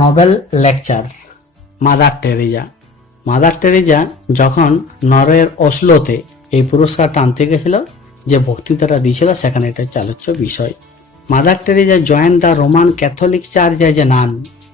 Nobel lecture. Mother Teresa যখন নরওয়ের অসলোতে এই পুরস্কারটা আনতে গেছিল, যে বক্তৃতাটা দিয়েছিল সেখানে এটা আলোচ্য বিষয়। Mother Teresa join the Roman Catholic church as a nun.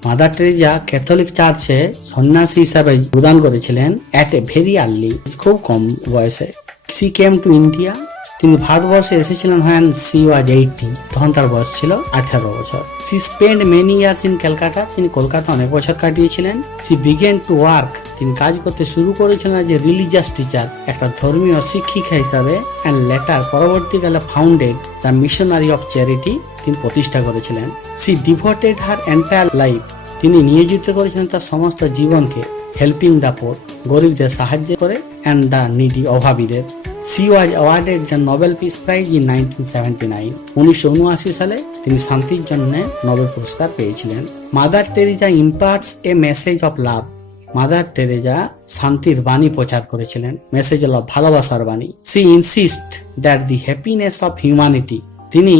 Mother Teresa Catholic চার্চে সন্ন্যাসী হিসাবে যোগদান করেছিলেন অ্যাট এ ভেরি আর্লি, খুব কম বয়সে। সি কেম টু ইন্ডিয়া, তিনি ভারতবর্ষে এসেছিলেন হ্যান সি ওয়াজ 18, তখন তার বয়স ছিল 18 বছর। She spend many years in Calcutta, তিনি কলকাতা অনেক বছর কাটিয়েছিলেন। সি বিগেন টু ওয়ার্ক, তিনি কাজ করতে শুরু করেছিলেন যে রিলিজিয়াস টিচার, একটা ধর্মীয় শিক্ষিকা হিসাবে। অ্যান্ড লেটার, পরবর্তীকালে founded the missionary of charity, তিনি প্রতিষ্ঠা করেছিলেন। সি ডিভোটেড হার এন্টায়ার লাইফ, তিনি নিয়োজিত করেছিলেন তার সমস্ত জীবনকে হেল্পিং দ্য পোর, গরিবদের সাহায্য করে, অ্যান্ড দ্য নিডি, অভাবীদের। She was awarded the Nobel Peace Prize in 1979. 1979 সালে তিনি শান্তির জন্য নোবেল পুরস্কার পেয়েছিলেন। Mother Teresa imparts a message of love. Mother Teresa শান্তির বাণী প্রচার করেছিলেন, মেসেজ অফ ভালোবাসার বাণী। She insists that the happiness of humanity, তিনি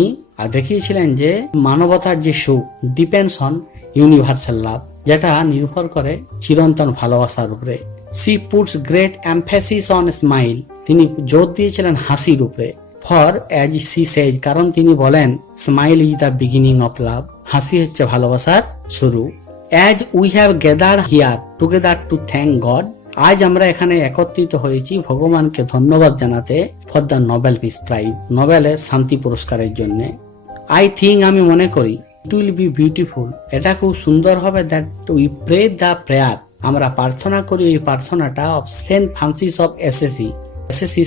দেখিয়েছিলেন যে মানবতার যে সুখ ডিপেন্ডস অন ইউনিভার্সাল লাভ, যেটা নির্ভর করে চিরন্তন ভালোবাসার উপরে। She puts great emphasis on smile, তিনি জোর দিয়েছিলেন হাসির উপরে। ফর অ্যাজ সি সেজ, কারণ তিনি বলেন smile is the beginning of love, হাসি হচ্ছে ভালোবাসার শুরু। As we have gathered here together to thank God, আজ আমরা এখানে একত্রিত হয়েছি ভগবানকে ধন্যবাদ জানাতে for the Nobel peace prize, নোবেলের শান্তি পুরস্কারের জন্য। আই থিঙ্ক, আমি মনে করি, ইট উইল বি বিউটিফুল, এটা খুব সুন্দর হবে, that we pray the prayer, আমরা প্রার্থনা করি এই প্রার্থনাটা of Saint Francis of Assisi.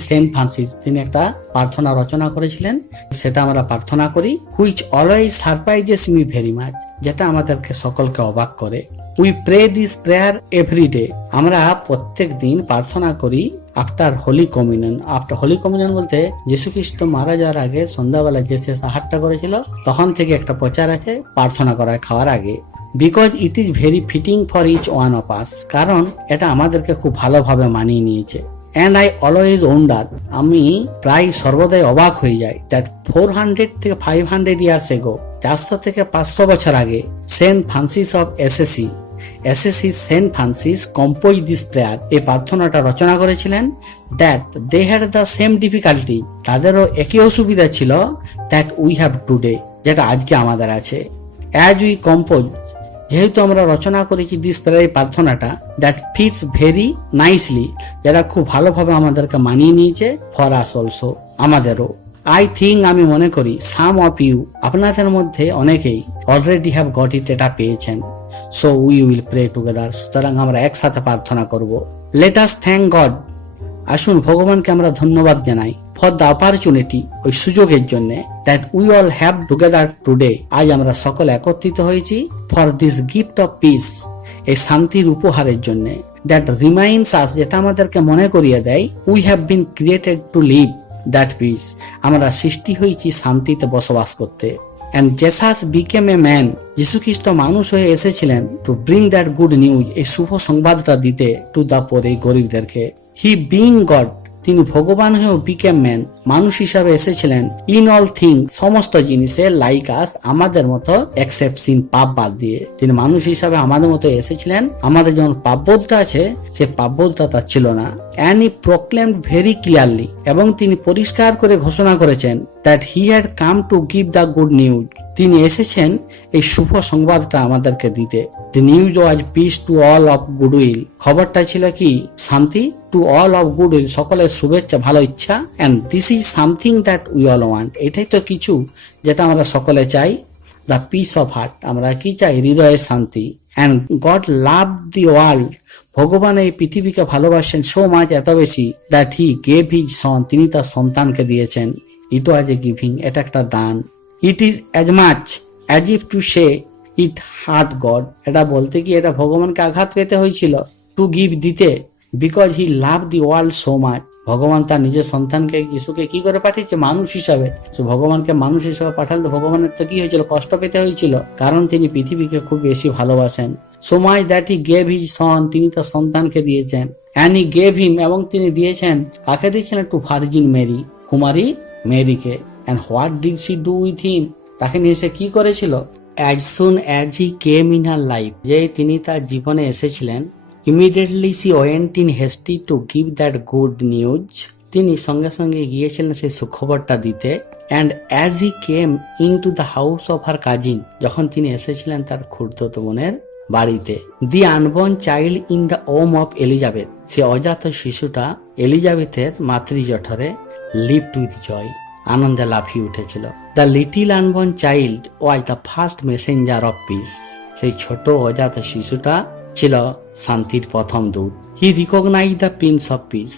Saint Francis তিনি একটা প্রার্থনা রচনা করেছিলেন, সেটা আমরা প্রার্থনা করি। Which always surprises me very much, যেটা আমাদেরকে সকলকে অবাক করে। We pray this prayer every day, আমরা প্রত্যেক দিন প্রার্থনা করি after holy communion. After holy communion বলতে যীশু খ্রিস্ট মারা যাওয়ার আগে সন্ধ্যাবেলা যে শেষ আহারটা করেছিল, তখন থেকে একটা প্রচার আছে প্রার্থনা করার খাওয়ার আগে। Because it is very fitting for each one of us, কারণ এটা আমাদেরকে খুব ভালোভাবে মানিয়ে নিয়েছে। অ্যান্ড আই অলওয়েজ ওয়ান্ডার, আমি প্রায় সর্বদাই অবাক হয়ে যাই, দ্যাট 400 থেকে 500 ইয়ার্স এগো, 400 থেকে 500 বছর আগে, Saint Francis of Assisi Saint Francis compose this prayer, এই প্রার্থনাটা রচনা করেছিলেন। That they had the same difficulty, তাদেরও একই অসুবিধা ছিল, দ্যাট উই হ্যাভ টুডে, যেটা আজকে আমাদের আছে। অ্যাজ উই কম্পোজ, যেহেতু আমরা রচনা করেছি দিস প্রেয়ার, এই প্রার্থনাটা, দ্যাট ফিটস ভেরি নাইসলি, যেটা খুব ভালোভাবে আমাদেরকে মানিয়ে নিয়েছে, ফর আস অলসো, আমাদেরও। আই থিঙ্ক, আমি মনে করি, সাম অফ ইউ, আপনাদের মধ্যে অনেকেই অলরেডি হ্যাভ গট ইট, এটা পেয়েছেন। So we will pray together, সুতরাং আমরা একসাথে প্রার্থনা করব। লেট আস থ্যাঙ্ক গড, আসুন ভগবানকে আমরা ধন্যবাদ জানাই, ফর দ্য অপরচুনিটি, ওই সুযোগের জন্য, that we all have together today, আজ আমরা সকলে একত্রিত হয়েছি, for this gift of piece, এই শান্তির উপহারের জন্য। দ্যাট রিমাইন্ডস আস, যেটা আমাদেরকে মনে করিয়ে দেয়, we have been created to live that peace, আমরা সৃষ্টি হয়েছি শান্তিতে বসবাস করতে। And Jesus became a man, যীশু খ্রিস্ট মানুষ হয়ে এসেছিলেন, to bring that good news, এই শুভ সংবাদটা দিতে, টু দ্য পোর, এই গরিবদেরকে। হি বিং গড, তিনি ভগবান হয়েও বিকেম ম্যান, মানুষ হিসাবে এসেছিলেন। ইন অল থিংস, সমস্ত জিনিসে, লাইক আস, আমাদের মতো, এক্সেপ্ট সিন, পাপ বাদ দিয়ে, তিনি মানুষ হিসাবে আমাদের মতো এসেছিলেন। আমাদের যেমন পাপবোধটা আছে, সে পাপবোধটা তার ছিল না। And he proclaimed very clearly, এবং তিনি পরিষ্কার করে ঘোষণা করেছেন, that he had come to give the good news, তিনি এসেছেন এই শুভ সংবাদটা আমাদেরকে দিতে। The news was peace to all of goodwill, খবরটা ছিল কি, শান্তি, টু অল অফ গুডউইল, সকলের শুভেচ্ছা, ভালো ইচ্ছা। And this is something that we all want, এটাই তো কিছু যেটা আমরা সকলে চাই। দ্য পিস অফ হার্ট, আমরা কি চাই, হৃদয়ের শান্তি। And god love the world, ভগবান এই পৃথিবীকে ভালোবাসেন সো মাচ, এত বেশি, that he gave his son, তিনি তার সন্তানকে দিয়েছেন। ইট ওয়াজ এ গিভিং, এটা একটা দান। It is as much as if to say it heart god, এটা বলতে কি এটা ভগবানকে আঘাত পেতে হয়েছিল, টু গিভ, দিতে। Because he love the world so much, ভগবান তার নিজের সন্তানকে, যিশুকে কি করে পাঠিয়েছে, মানুষ হিসাবে। তো ভগবানকে মানুষ হিসাবে পাঠালে তো ভগবানের তো কি হয়েছিল, কষ্ট পেতে হয়েছিল, কারণ তিনি পৃথিবীকে খুব বেশি ভালোবাসেন। So much that he gave his son, তিনি তার সন্তানকে দিয়েছেন। অ্যান্ড হি গেভ হিম, এবং তিনি দিয়েছেন, কাকে দিয়েছিলেন, টু ভার্জিন মেরি, কুমারী মেরিকে। And what did she do with him, তাকে নিয়ে সে কি করেছিল, as soon as he came in her life, যে তিনি তার জীবনে এসেছিলেন, immediately she went in haste to give that good news, তিনি সঙ্গে সঙ্গে গিয়েছিলেন সেই সুখবরটা দিতে। And as he came in to the house of her cousin, যখন তিনি এসেছিলেন তার খুড়তো বোনের বাড়িতে, দি unborn child in the womb of Elizabeth, সে অজাত শিশুটা এলিজাবেথের মাতৃজঠরে লিভড উইথ জয়, আনন্দে লাফিয়ে উঠেছিল। The little unborn child was the first messenger of peace, সেই ছোট অজাত শিশুটা ছিল শান্তির প্রথম দূত। He recognise the prince of peace,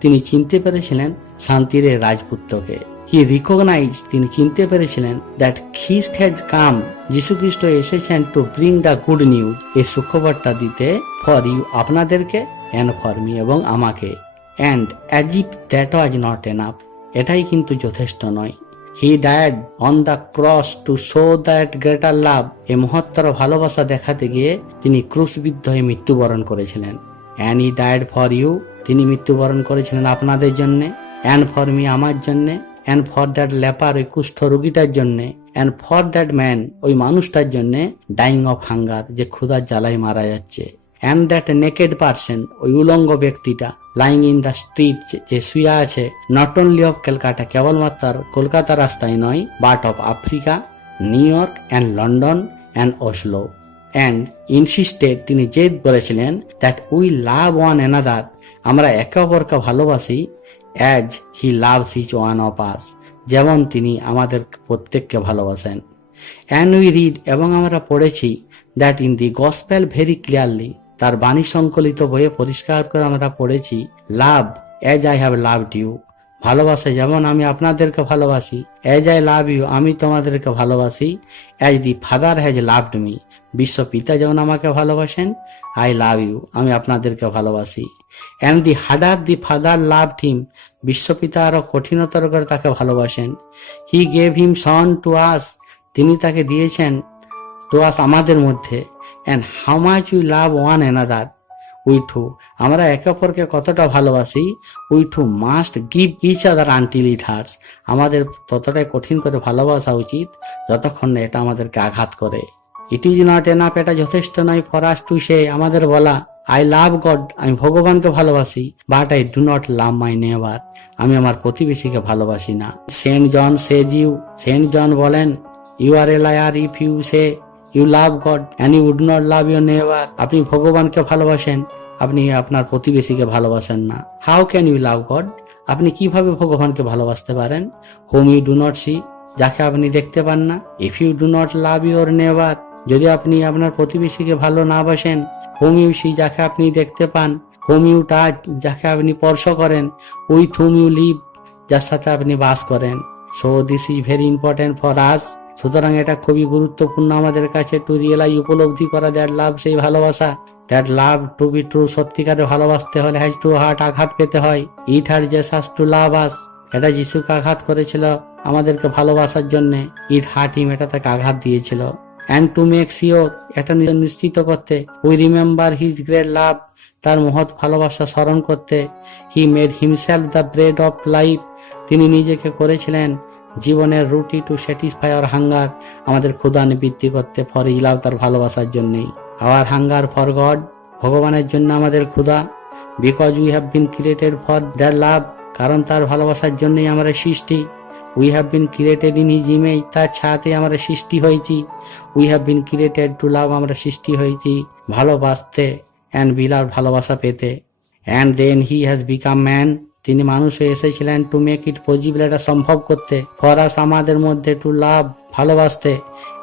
তিনি চিনতে পেরেছিলেন শান্তির এই রাজপুত্রকে। হি রিকগনাইজ, তিনি চিনতে পেরেছিলেন দ্যাট খ্রিস্ট হ্যাজ কাম, যীশু খ্রিস্ট এসেছেন to bring the good news, এই সুখবরটা দিতে, ফর ইউ, আপনাদেরকে, অ্যান্ড ফর মি, এবং আমাকে। And as if that was not enough, এটাই কিন্তু যথেষ্ট নয়। He died on the cross to show that greater love, a মহত্তর ভালোবাসা দেখাতে গিয়ে তিনি ক্রুশবিদ্ধ হয়ে মৃত্যুবরণ করেছিলেন। And he died for you, তিনি মৃত্যুবরণ করেছিলেন আপনাদের জন্যে। অ্যান্ড ফর মি, আমার জন্যে। অ্যান্ড ফর দ্যাট লেপার, ওই কুষ্ঠ রোগীটার জন্যে। অ্যান্ড ফর দ্যাট ম্যান, ওই মানুষটার জন্যে, ডাইং অফ হাঙ্গার, যে ক্ষুধার জ্বালায় মারা যাচ্ছে। অ্যান্ড দ্যাট নেকেড পার্সন, ওই উলঙ্গ ব্যক্তিটা, লাইং ইন দ্য স্ট্রিট, যে শুয়ে আছে, নট অনলি অফ ক্যালকাটা, কেবলমাত্র কলকাতা রাস্তায় নয়, but of Africa, New York and London and Oslo. And insisted, তিনি জেদ করেছিলেন, that we love one another, আমরা একে অপরকে ভালোবাসি, as he loves each one of us, যেমন তিনি আমাদের প্রত্যেককে ভালোবাসেন। অ্যান্ড উই রিড, এবং আমরা পড়েছি, that in the gospel very clearly, তার বাণী সংকলিত বইয়ে পরিষ্কার করে আমরা পড়েছি, love as I have loved you, ভালোবাসে যেমন আমি আপনাদেরকে ভালোবাসি, অ্যাজ আই লাভ ইউ, আমি তোমাদেরকে ভালোবাসি, as the father has loved me, বিশ্ব পিতা যেমন আমাকে ভালোবাসেন, আই লাভ ইউ, আমি আপনাদেরকে ভালোবাসি। And the harder the father loved him, বিশ্বপিতা আরো কঠিনতর করে তাকে ভালোবাসেন। He gave him Son to us, তিনি তাকে দিয়েছেন, টু আস, আমাদের মধ্যে। And how much we love one another, we too, আমরা একে অপরকে কতটা ভালোবাসি, we too must give each other until it hurts, আমাদের ততটাই কঠিন করে ভালোবাসা উচিত যতক্ষণ না এটা আমাদেরকে আঘাত করে। ইট ইজ নট এনাফ, এটা যথেষ্ট নয়, ফর আস টু সে, আমাদের বলা, আই লাভ গড, আমি ভগবানকে ভালোবাসি, but I do not love my neighbour, আমি আমার প্রতিবেশীকে ভালোবাসি না। Saint John says you, Saint John বলেন, you are a liar if you say you love God and you would not love your neighbour, আপনি ভগবানকে ভালোবাসেন, আপনি আপনার প্রতিবেশীকে ভালোবাসেন না। How can you love God, আপনি কিভাবে ভগবানকে ভালোবাসতে পারেন? Whom you do not see, যাকে আপনি দেখতে পান না। If you do not love your নেবার, যদি আপনি আপনার প্রতিবেশীকে ভালো না বাসেন। হোম ইউ সি, যাকে আপনি দেখতে পান। হোম ইউ টাচ, যাকে আপনি স্পর্শ করেন। উইথ হোম ইউ লিভ, যার সাথে আপনি বাস করেন। So this is very important for us, সুতরাং এটা খুবই গুরুত্বপূর্ণ আমাদের কাছে, টু রিয়েলাইজ, উপলব্ধি করা, দ্যাট লাভ, সেই ভালোবাসা, that love to be true, সত্যিকারে ভালোবাসতে হলে হ্যাজ টু হার্ট, আঘাত পেতে হয়। ইট হার্ট জেসাস টু লাভ আস, এটা যিশুকে আঘাত করেছিল আমাদেরকে ভালোবাসার জন্য। ইট হার্ট হিম, এটা তাকে আঘাত দিয়েছিল। অ্যান্ড টু মেক শিওর, এটা নিশ্চিত করতে, উই রিমেম্বার হিজ গ্রেট লাভ, তার মহৎ ভালোবাসা স্মরণ করতে। He made himself the bread of life, তিনি নিজেকে করেছিলেন জীবনের রুটি, টু স্যাটিসফাই আওয়ার হাঙ্গার, আমাদের ক্ষুধা নিবৃত্তি করতে, ফর হি লাভ, তার ভালোবাসার জন্যই। আওয়ার হাঙ্গার ফর গড, ভগবানের জন্য আমাদের ক্ষুধা। Because we have been created for that love, কারণ তার ভালোবাসার জন্যই আমরা সৃষ্টি। We have been created in his image, তার ছায়াতে আমরা সৃষ্টি হয়েছি। We have been created to love, আমরা সৃষ্টি হয়েছি ভালোবাসতে, অ্যান্ড বিলাভ, ভালোবাসা পেতে। And then he has become man, তিনি মানুষ হয়ে এসেছিলেন, টু মেক ইট পসিবল, এটা সম্ভব করতে। ফর আস, আমাদের মধ্যে, টু লাভ, ভালোবাসতে,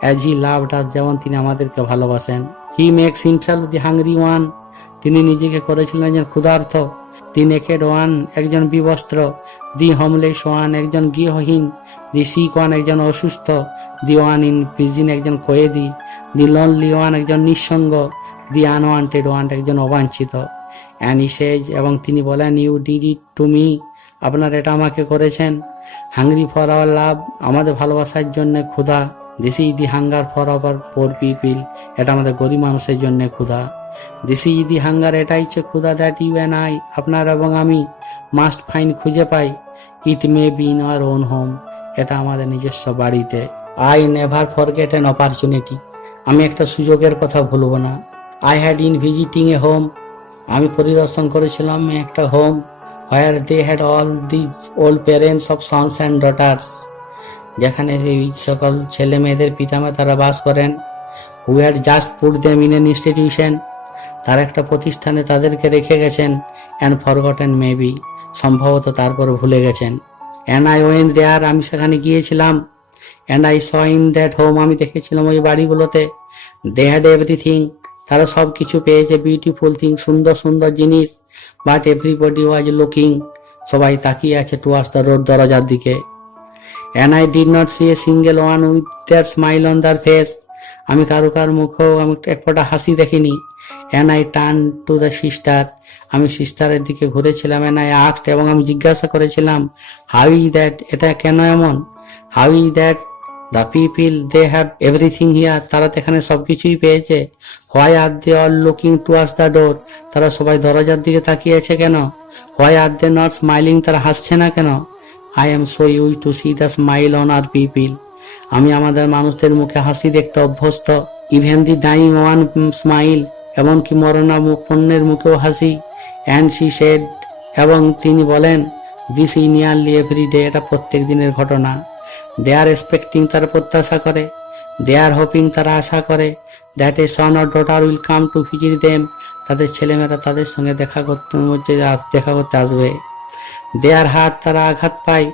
অ্যাজ হি লাভড আস, যেমন তিনি আমাদেরকে ভালোবাসেন। He makes himself the hungry one, তিনি নিজেকে করেছিলেন একজন ক্ষুধার্ত। দি নেকেড ওয়ান, একজন বিবস্ত্র। দি হোমলেস ওয়ান, একজন গৃহহীন। দি সিক ওয়ান, একজন অসুস্থ। দি ওয়ান ইন প্রিজন, একজন কয়েদি। দি লোনলি ওয়ান, একজন নিঃসঙ্গ। দি আনওয়ান্টেড ওয়ান, একজন অবাঞ্ছিত। অ্যান্ড হি সেজ, এবং তিনি বলেন, you did it to me, আপনার এটা আমাকে করেছেন। হাংরি ফর আওয়ার লাভ, আমাদের ভালোবাসার জন্য ক্ষুধা। This is the hunger for our poor people, এটা আমাদের গরিব মানুষের জন্য ক্ষুধা। দিস ইজ দি হাঙ্গার, এটা হচ্ছে ক্ষুধা, দ্যাট ইউ অ্যান্ড আই, আপনার এবং আমি, মাস্ট ফাইন্ড, খুঁজে পাই। It may be in our own home, এটা আমাদের নিজস্ব বাড়িতে। I never forget an opportunity, আমি একটা সুযোগের কথা ভুলবো না। I had in visiting a home, আমি পরিদর্শন করেছিলাম একটা home, where they had all these old parents of sons and daughters, যেখানে এই সকল ছেলে মেয়েদের পিতামাতারা বাস করেন। Who had just put them in an institution, তার একটা প্রতিষ্ঠানে তাদেরকে রেখে গেছেন। অ্যান্ড ফরগটেন মেবি, সম্ভবত তারপর ভুলে গেছেন। অ্যান্ড আই ওয়েন্ট দেয়ার, আমি সেখানে গিয়েছিলাম। And I saw in that home, আমি দেখেছিলাম ওই বাড়িগুলোতে। দে হ্যাড এভরিথিং, তারা সব কিছু পেয়েছে, বিউটিফুল থিং, সুন্দর সুন্দর জিনিস। বাট এভরিবডি ওয়াজ লুকিং, সবাই তাকিয়ে আছে টুয়ার্ডস দ্য রোড, দরজার দিকে। And I did not see a single one with that smile on their face, আমি কারো মুখেও আমি এক ফোঁটা হাসি দেখিনি। And I turn to the sister, আমি সিস্টারের দিকে ঘুরেছিলাম। অ্যান্ড আই আস্কড, এবং আমি জিজ্ঞাসা করেছিলাম, হাউ ইজ দ্যাট, এটা কেন এমন? How is that the people they have everything here, তারা তো এখানে সব কিছুই পেয়েছে। Why are they all looking towards the door, তারা সবাই দরজার দিকে তাকিয়ে আছে কেন? Why are they not smiling, তারা হাসছে না কেন? I am so used to see the smile on our people, আমি আমাদের মানুষদের মুখে হাসি দেখতে অভ্যস্ত। Even the dying one smile, এমনকি মরণাপন্নের মুখেও হাসি। অ্যান্ড শি সেড, এবং তিনি বলেন, this is nearly every day, এটা প্রত্যেক দিনের ঘটনা। দে আর এক্সপেক্টিং, তারা প্রত্যাশা করে। দে আর হোপিং, তারা আশা করে। That a son or daughter will come to visit them, তাদের ছেলেমেয়েরা তাদের সঙ্গে দেখা করতে আসবে। দে আর হার্ট, তারা আঘাত পায়।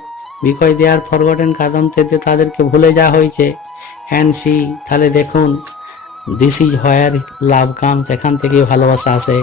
বিকজ দে আর ফরগটেন, কারণ তাদেরকে ভুলে যাওয়া হয়েছে। অ্যান্ড সি, তাহলে দেখুন, this is where love comes, এখান থেকেই ভালোবাসা আসে।